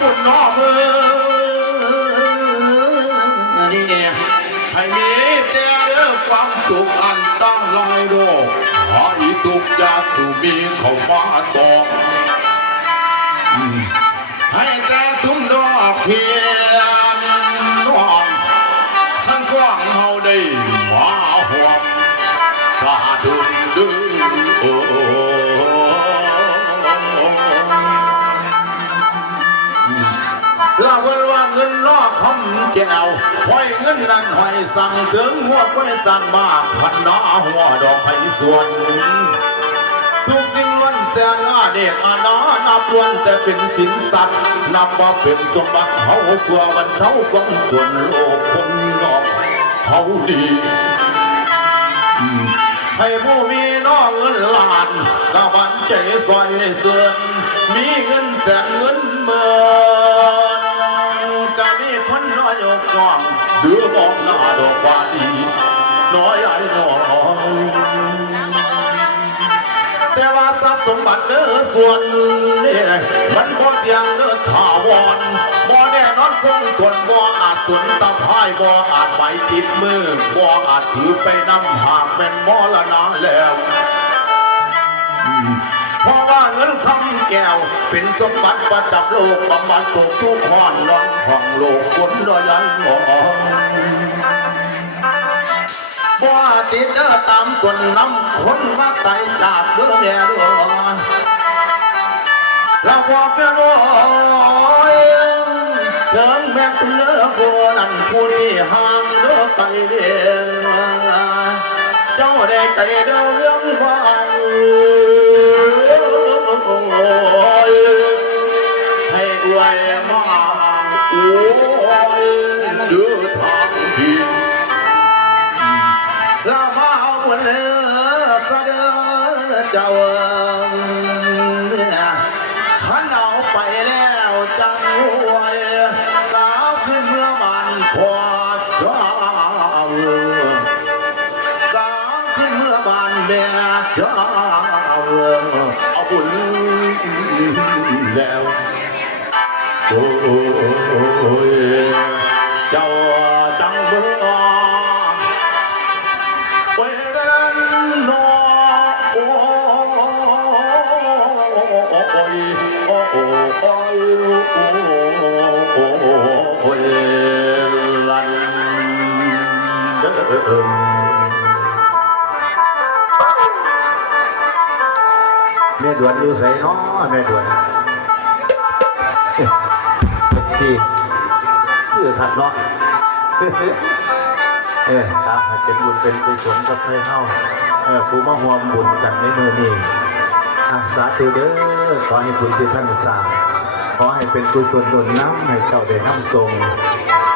บุญน้อมือนี่ให้มีแต่เรื่องความสุขอันตั้งลอยโลกขออีทุกอย่างถูมีเข้ามาต่อให้แต่ทุ่มดอกเพียนน้องขันกว้างเฮาได้มาหวงกาดุนดื้อำแก้วห้อยเงินนั้นห้อยสั่งถึงหัวก้สั่งมาพันน้าหัวดอกไผ่สวน ทุกสิ่งล้วนแสนอาเดกอานานับล้วนแต่เป็นสินสัตว์นับว่าเป็นสมบัติเขากลัวมันเขากองคนโลกคนนอกเขาดีให้ผู้มีน้องเงินล้านกะวันใจสวยเสื่อมีเงินแสนเงินหมื่น องดื้อมองหน้าดอกวาดีน้อยไอ้น้องแต่ว่าทรัพย์สมบัติเด้อส่วนนี่มันบ่เที่ยงเด้อถาวรบ่แน่นอนคงทนบ่อาจทนตะพายบ่อาจไปติดมือบ่อาจถือไปนำหากแม่นมรณะแล้ว เพราะว่าเงินคำแก้ว เป็นสมบัติประจับโลกบำบัดตกทุกข์ขอนร้อนของโลกคนดอยไหลหมองบ่ติดเด้อตามคนนำคนมาไต่จากเด้อแม่เด้อเราบอกกันด้วยถึงแม้คุณเด้อคนนั้นผู้ที่ห่างเด้อไกลเด้อเจ้าได้ใจเด้อเรื่องบ้าน ให้อวยมาโอ้ยดือทางที่ลามาเอาหมดเลยสะเด้อเจ้าเนี่ยขันเอาไปแล้วจังรวยก้าวขึ้นเมื่อมันพอดาวก้าวขึ้นเมื่อบานแดดเจ้าเอาบุญแล้วโอ้ยเจ้าจังเบื่อเวรนนอโอ้ยโอ้ยโอ้ยโอ้ยลันเดิม ด่วนอยู่ใส่น้อแม่ด่วนสี่คือขัดเนาะเออครับให้เป็นบุญเป็นกุศลกับเพื่อนเฮาเออผู้มาห่วมบุญกันในมือนี้อาสาธุเด้อขอให้บุญที่ท่านสร้างขอให้เป็นกุศลดลน้ำให้เจ้าได้น้ำทรง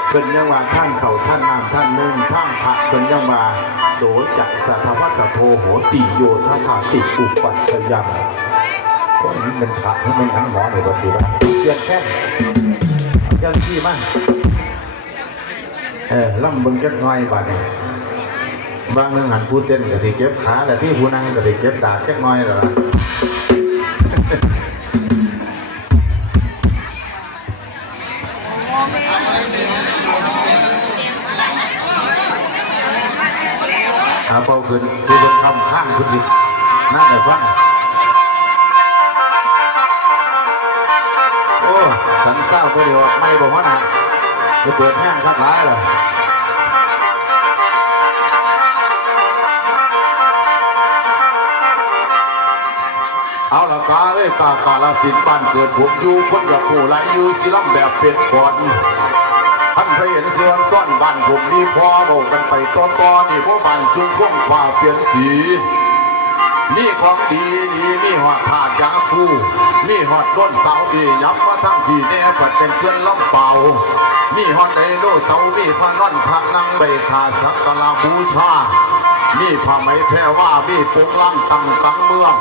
เพิ่นยังว่าท่านเข่าท่านน้ำท่านนึ่งท่านผักเพิ่นยังว่าโสจักสัทวัตโทโหติโยทัตถาติอุปัชยัง ว่านี้มันพระให้มันทั้งหมอในบางทีว่าเยียนแค่เจ้าที่มางเออล่ำเบิ่งจักน้อยบาดนี้บางเรื่องหันผู้เต้นก็สิเก็บขาแต่ที่ผู้นั่งก็สิเก็บดาบจักน้อยแล้วล่ะหาเป่าขึ้นผู้เป็นคำข้างคุณสินั่งให้ฟัง สันเศร้าตัวเดียวไม่บอกว่านะจะเปิดแห้งคักร้ายเหรอเอาละกาเอ้ยกากาลสินธุ์บ้านเกิดผมอยู่คนละผู้ไรอยู่สิล่ำแบบเป็นก่อนท่านเคยเห็นเสือซ่อนบ้านผมนี่พอบอกกันไปตอนตอนนี่พวกบ้านจุ่มพวกฝ่าเปลี่ยนสี นี่ของดีนี่มีหอดถาดยาคู่ มีหอดด้นเสาอียับมาทั้งพี่แน่ปัดเป็นเพื่อนล่ำเป่า มีหอดไดโนเสามีพระนอนพระนังใบทาสักกาบูชา มีผ้าไหมแพรว่ามีปุกล่างตั้งกลางเมือง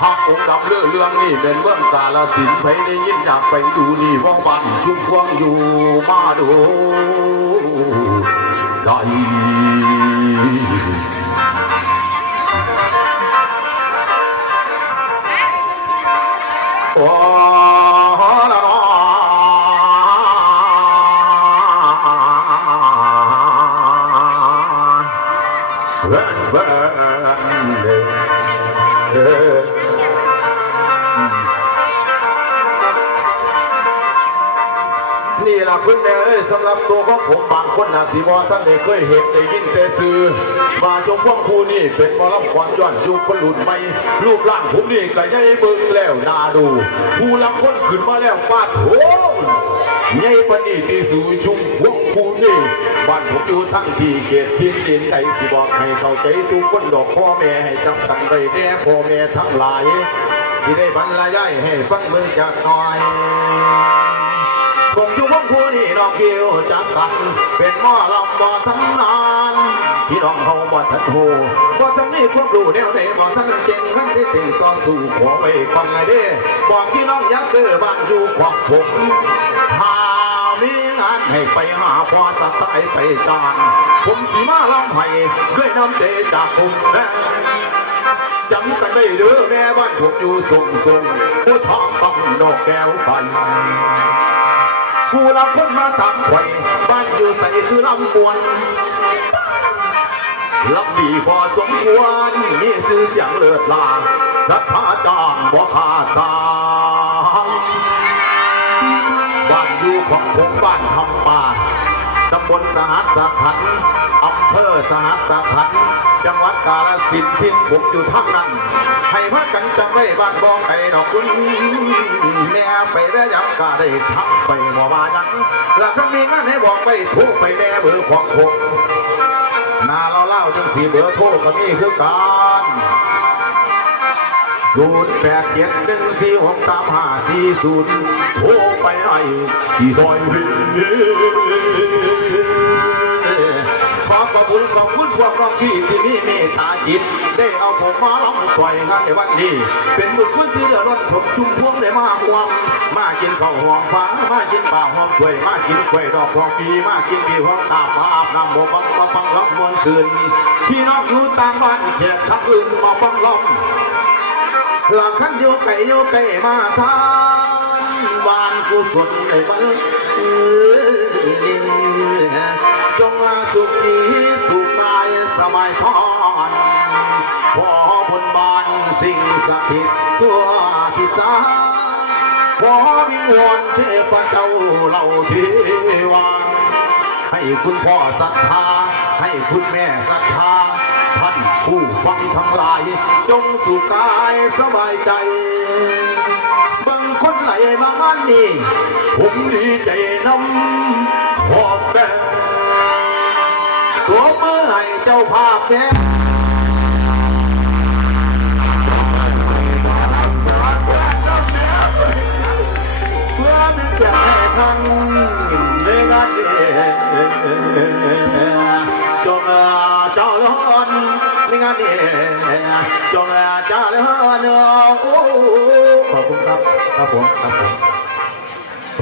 พระองค์ดำเลื่อเรื่องนี่เป็นเมืองกาลสินไปได้ยินอยากไปดูนี่ว่างวันชุมพวงอยู่มาดูได้ นี่ล่ะคุณแม่เอ้ยสำหรับตัวของผมบางคนนะที่ว่าท่านได้เคยเห็นได้ยินแต่ซื้อมาชมพวกครูนี่เป็นมอลำขวัญย้อนยุคคนรุ่นใหม่รูปร่างผมนี่ก็ยังเบิ่งแล้วน่าดูผู้ลังคนขึ้นมาแล้วปาดโถใหญ่ปนนี้ที่สู่ชุมพวกครูนี่บ้านผมอยู่ทั้งที่เขตทินดินใดที่บอกให้เข้าใจทุกคนดอกพ่อแม่ให้จำกันไว้แน่พ่อแม่ทั้งหลายที่ได้บรรยายให้ฟังเบิ่งจากหน่อย ผมอยู่วงคูนี่น้องเกี่ยวจักกันเป็นหม้อลำบ่ทำนานพี่น้องเขาบ่ทันโหบ่ทันนี่ควบรู้แนวใดบ่ทันเก่งขั้นที่ถึงตองสู่ขอไว้ฟังไงเด้บอกพี่น้องอยักเจอบ้านอยู่ขวางผมหามีงานให้ไปหาพ่อตาตายไปจานผมสิมาลำให้ด้วยน้ำใจจากผมแม่จำกันได้เด้อแม่บ้านผมอยู่สูงสูงผู้ทองกับดอกแก้วไฟ ผู้รับคนมาตามไข่บ้านอยู่ใส่คือลำบวนลำดีพอสมควร มีชื่อเสียงเลิศลาทัทาจางบ่ขาดสางบ้านอยู่ของผมบ้านทำป่า ตำบลสหัสสขันอำเภอสหัสสขัน จังหวัดกาฬสินธุ์ที่ผมอยู่ทางนั้น ให้พากันจำไว้บ้านบองไก่ดอกคุณแม่ไปแม่ยังกาได้ทักไปบ่ว่ายังแล้วก็มีงานให้บอกไปทุกไปแม่เบอร์ของผมหนาเราเล่าจังสีเบอร์โทรก็มีคือกัน ศูนย์แปดเจ็ดหนึ่งสี่หกสามห้าสี่ศูนย์โทรไปให้สี่ซอยพี่ขอขอบคุณขอบคุณพวกน้องพี่ที่มีเมตตาจิต ได้เอาผมมาร้องถอยงานในวันนี้ เป็นบุญคุณที่เดือดร้อนผมจุ่มพวงได้มาห่วงมากินข้าวหอมฟ้ามากินป่าหอมกล้วยมากินกล้วยดอกหอมปีมากินปีหอมกาบมาอาบน้ำบ่บังมาฟังลำมวนคืนพี่น้องอยู่ต่างบ้านแขกทักอื่นมาฟังลำ หลังขันโยไก่โยไก่มาทานบ้านกุศลในบ้านจงสุขีสุขกายสบายทอนขอบนบานสิ่งศักดิ์สิทธิ์ทั่วทิศางขอวิงวอนเทพเจ้าเหล่าเทวาให้คุณพ่อศรัทธา ให้คุณแม่ศรัทธา ท่านผู้ฟังทั้งหลาย จงสุขกายสบายใจ เบิ่งคนไหลมางานนี้ผมดีใจนำหอบแบงตัวมือให้เจ้าภาพแน่ย ในงานนี้จงเจ้าล้นโอ้ขอบคุณครับครับผมครับผม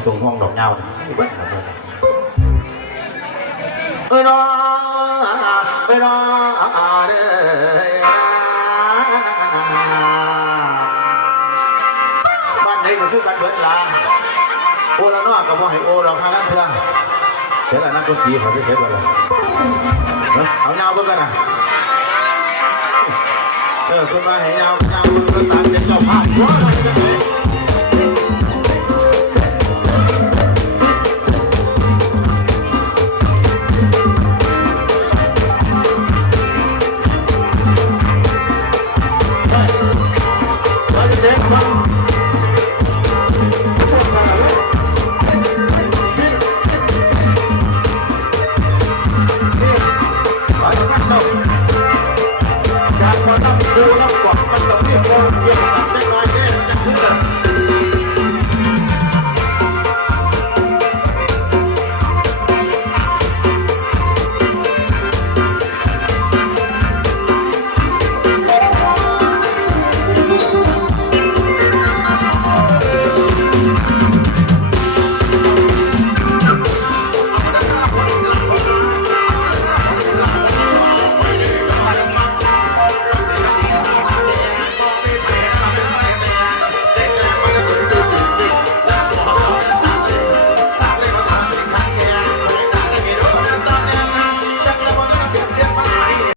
ตรงห้องดอกเงาเนี่เบิ้ลแบบนี้เออน้อเออน้อเด้อบ้านไหนก็คือกันเบิดลาโอละนาะกับว่าให้โอเราค่านั่งเถอะเดี๋ยวนักดนตรีเขาจะเสร็จแล้วเอเอ้ยเอาเงาเบิ่งกันนะ เออคนมาให้เงาวยาเบิ่งก็ตามเป็นเจ้าภาพ